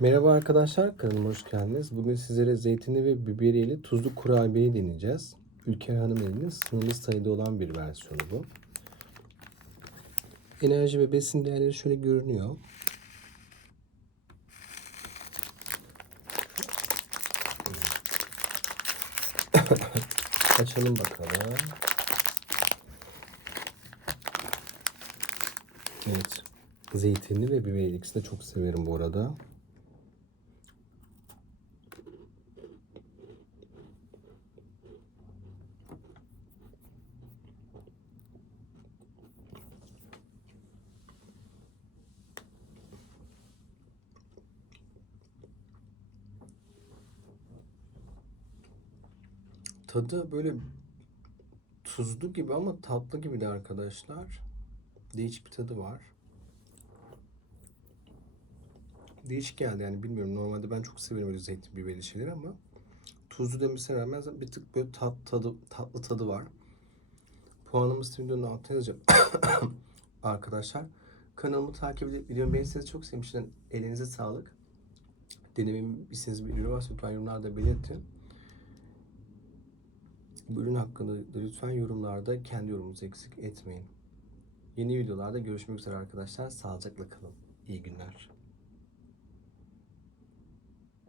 Merhaba arkadaşlar, kanalıma hoş geldiniz. Bugün sizlere zeytinli ve biberiyeli tuzlu kurabiye deneyeceğiz. Ülker Hanım elinin sınırlı sayıda olan bir versiyonu bu. Enerji ve besin değerleri şöyle görünüyor. Açalım bakalım. Evet. Zeytinli ve biberiyeli ikisini de çok severim bu arada. Tadı böyle tuzlu gibi ama tatlı gibi de arkadaşlar. Değişik bir tadı var. Değişik geldi yani bilmiyorum. Normalde ben çok severim öyle zeytin biberli şeyleri ama tuzlu demesine rağmen bir tık böyle tat, tadı, tatlı tadı var. Puanımız videonun altına yazacağım. arkadaşlar kanalımı takip edip videomu beğenirseniz çok sevmiştim. Elinize sağlık. Denememi istediğiniz bir ürün varsa lütfen yorumlarda belirtin. Ürün hakkında da lütfen yorumlarda kendi yorumunuzu eksik etmeyin. Yeni videolarda görüşmek üzere arkadaşlar. Sağlıcakla kalın. İyi günler.